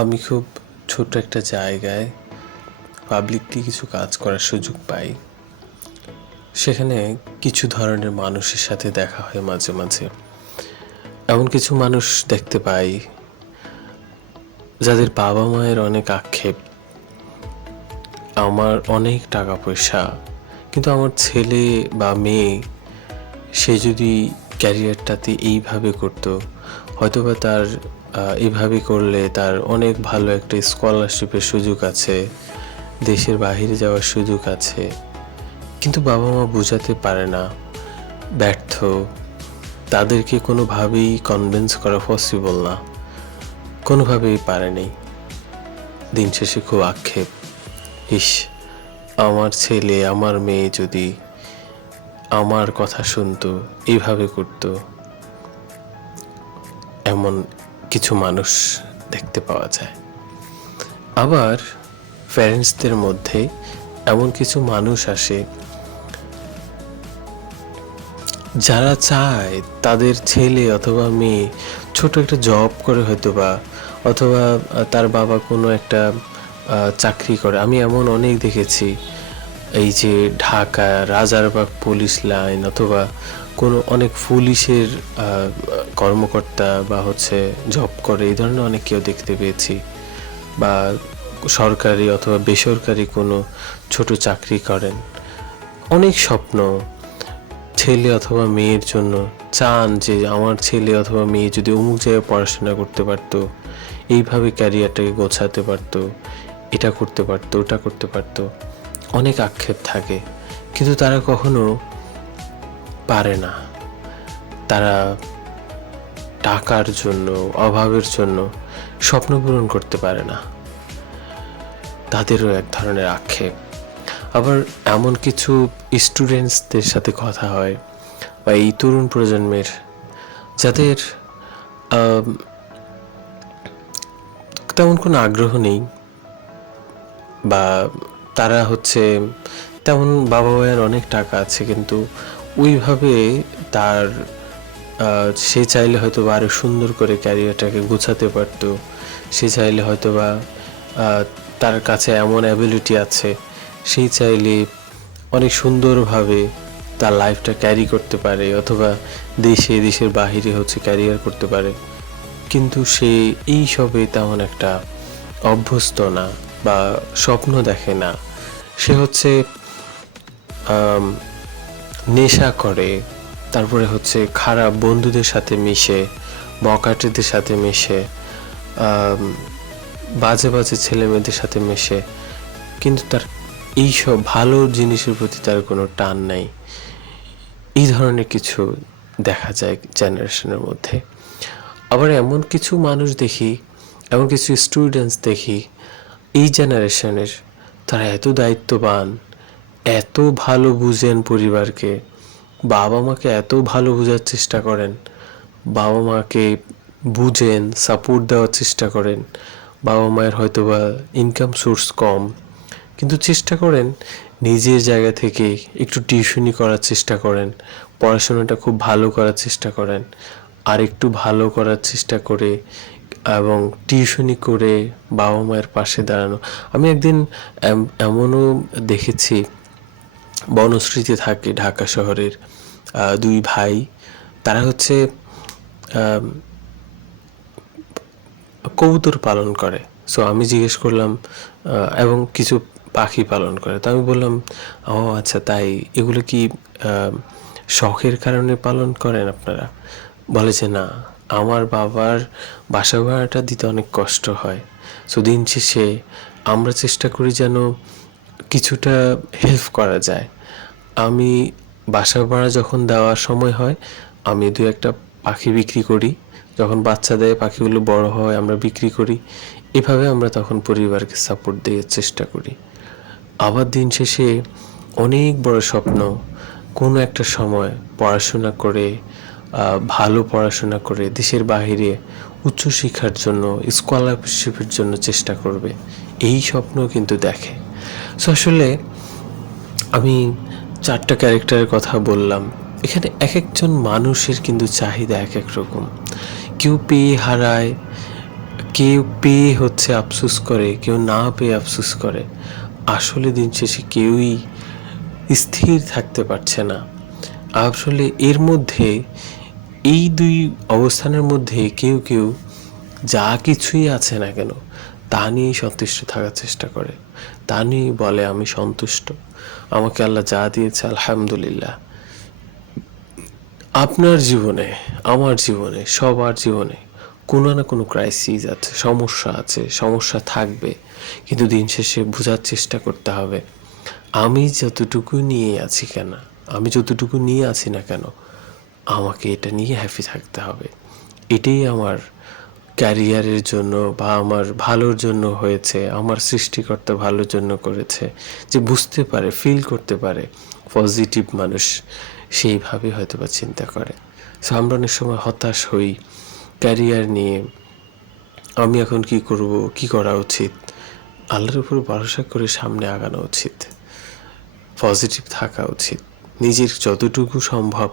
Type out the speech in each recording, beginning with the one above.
আমি খুব ছোট একটা জায়গায় পাবলিকলি কিছু কাজ করার সুযোগ পাই। সেখানে কিছু ধরনের মানুষের সাথে দেখা হয় মাঝে মাঝে। এমন কিছু মানুষ দেখতে পাই যাদের বাবা মায়ের অনেক আক্ষেপ, আমার অনেক টাকা পয়সা, কিন্তু আমার ছেলে বা মেয়ে সে যদি ক্যারিয়ারটাতে এইভাবে করতো, হয়তোবা তার এইভাবে করলে তার অনেক ভালো একটা স্কলারশিপের সুযোগ আছে, দেশের বাইরে যাওয়ার সুযোগ আছে। কিন্তু বাবা মা বোঝাতে পারে না, ব্যর্থ, তাদেরকে কোনোভাবেই কনভিন্স করা পসিবল না, কোনোভাবেই পারেনি। দিন শেষে খুব আক্ষেপ, ইস, আমার ছেলে আমার মেয়ে যদি আমার কথা শুনতো, এইভাবে করতো। এমন কিছু মানুষ দেখতে পাওয়া যায়। আবার প্যারেন্টসদের মধ্যে এমন কিছু মানুষ আসে যারা চায় তাদের ছেলে অথবা মেয়ে ছোট একটা জব করে, হয়তোবা অথবা তার বাবা কোনো একটা চাকরি করে। আমি এমন অনেক দেখেছি, এই যে ঢাকা রাজারবাগ পুলিশ লাইন অথবা কোনো অনেক পুলিশের কর্মকর্তা বা জব করে, এই ধরনের অনেক কেউ দেখতে পেয়েছি। বা সরকারি অথবা বেসরকারি কোনো ছোট চাকরি করেন। অনেক স্বপ্ন ছেলে অথবা মেয়ের জন্য চান যে আমার ছেলে অথবা মেয়ে যদি অমুক জায়গায় পড়াশোনা করতে পারতো, এইভাবে ক্যারিয়ারটাকে গোছাতে পারতো, এটা করতে পারতো, ওটা করতে পারতো। অনেক আক্ষেপ থাকে, কিন্তু তারা কখনো পারে না। তারা টাকার জন্য, অভাবের জন্য স্বপ্ন পূরণ করতে পারে না। তাদেরও এক ধরনের আক্ষেপ। আবার এমন কিছু স্টুডেন্টসদের সাথে কথা হয় বা এই তরুণ প্রজন্মের, যাদের তেমন কোনো আগ্রহ নেই, বা তারা তেমন বাবা মায়ের অনেক টাকা আছে, কিন্তু ওইভাবে তার সে চাইলে হয়তো বা আরও সুন্দর করে ক্যারিয়ারটাকে গোছাতে পারতো। সে চাইলে হয়তো বা তার কাছে এমন অ্যাবিলিটি আছে, সেই চাইলে অনেক সুন্দরভাবে তার লাইফটা ক্যারি করতে পারে, অথবা দেশের বাহিরে ক্যারিয়ার করতে পারে। কিন্তু সে এই সবে তেমন একটা অভ্যস্ত না বা স্বপ্ন দেখে না। সে নেশা করে, তারপরে খারাপ বন্ধুদের সাথে মিশে, বকাটেদের সাথে মিশে, বাজে বাজে ছেলে মেয়েদের সাথে মেশে, কিন্তু তার এইসব ভালো জিনিসের প্রতি তার কোনো টান নাই। এই ধরনের কিছু দেখা যায় জেনারেশনের মধ্যে। আবার এমন কিছু মানুষ দেখি, এমন কিছু স্টুডেন্টস দেখি এই জেনারেশনের, তারা এত দায়িত্ববান, এত ভালো বুঝেন পরিবারকে, বাবা মাকে এত ভালো বোঝার চেষ্টা করেন, বাবা মাকে বুঝেন, সাপোর্ট দেওয়ার চেষ্টা করেন। বাবা মায়ের হয়তোবা ইনকাম সোর্স কম, কিন্তু চেষ্টা করেন নিজের জায়গা থেকে একটু টিউশনি করার চেষ্টা করেন, পড়াশোনাটা খুব ভালো করার চেষ্টা করেন, আর একটু ভালো করার চেষ্টা করে এবং টিউশনি করে বাবা মায়ের পাশে দাঁড়ানো। আমি একদিন এমনও দেখেছি, বনশ্রীতে থাকে ঢাকা শহরের দুই ভাই, তারা কবুতর পালন করে। সো আমি জিজ্ঞেস করলাম, এবং কিছু পাখি পালন করে। তো আমি বললাম, ও আচ্ছা তাই, এগুলো কি শখের কারণে পালন করেন আপনারা? বলে যে না, আমার বাবার বাসা ভাড়াটা দিতে অনেক কষ্ট হয়, সো দিন শেষে আমরা চেষ্টা করি যেন কিছুটা হেল্প করা যায়। আমি বাসা ভাড়া যখন দেওয়ার সময় হয়, আমি দু একটা পাখি বিক্রি করি, যখন বাচ্চা দেয় পাখিগুলো বড় হয় আমরা বিক্রি করি। এভাবে আমরা তখন পরিবারকে সাপোর্ট দেওয়ার চেষ্টা করি। আবার দিন শেষে অনেক বড় স্বপ্ন, কোনো একটা সময় পড়াশোনা করে, ভালো পড়াশোনা করে দেশের বাইরে উচ্চশিক্ষার জন্য, স্কলারশিপের জন্য চেষ্টা করবে, এই স্বপ্ন কিন্তু দেখে। সো আসলে আমি 4টা ক্যারেক্টারের কথা বললাম, এখানে এক একজন মানুষের কিন্তু চাহিদা এক এক রকম। কেউ পেয়ে হারায়, কেউ পেয়ে হচ্ছে আফসোস করে, কেউ না পেয়ে আফসোস করে। আসলে দিন শেষে কেউই স্থির থাকতে পারছে না। আসলে এর মধ্যে, এই দুই অবস্থানের মধ্যে কেউ কেউ যা কিছুই আছে না কেন তা নিয়েই সন্তুষ্ট থাকার চেষ্টা করে, তা নিয়েই বলে আমি সন্তুষ্ট, আমাকে আল্লাহ যা দিয়েছে আলহামদুলিল্লাহ। আপনার জীবনে, আমার জীবনে, সবার জীবনে কোনো না কোনো ক্রাইসিস আছে, সমস্যা আছে, সমস্যা থাকবে। কিন্তু দিন শেষে বোঝার চেষ্টা করতে হবে আমি যতটুকু নিয়ে আছি কেন, আমি যতটুকু নিয়ে আছি না কেন, আমাকে এটা নিয়ে হ্যাপি থাকতে হবে। এটাই আমার ক্যারিয়ারের জন্য বা আমার ভালোর জন্য হয়েছে, আমার সৃষ্টিকর্তা ভালোর জন্য করেছে। যে বুঝতে পারে, ফিল করতে পারে, পজিটিভ মানুষ সেইভাবে হয়তো বা চিন্তা করে। সো আমরা অনেক সময় হতাশ হই ক্যারিয়ার নিয়ে, আমি এখন কি করব, কি করা উচিত। আল্লাহর উপর ভরসা করে সামনে আগানো উচিত, পজিটিভ থাকা উচিত, নিজের যতটুকু সম্ভব,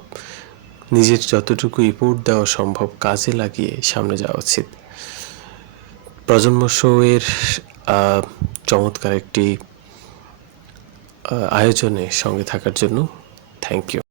নিজের যতটুকু ইফোর্ট দেওয়া সম্ভব কাজে লাগিয়ে সামনে যাওয়া উচিত। প্রজন্ম শো এর চমৎকার একটি আয়োজনে সঙ্গে থাকার জন্য থ্যাংক ইউ।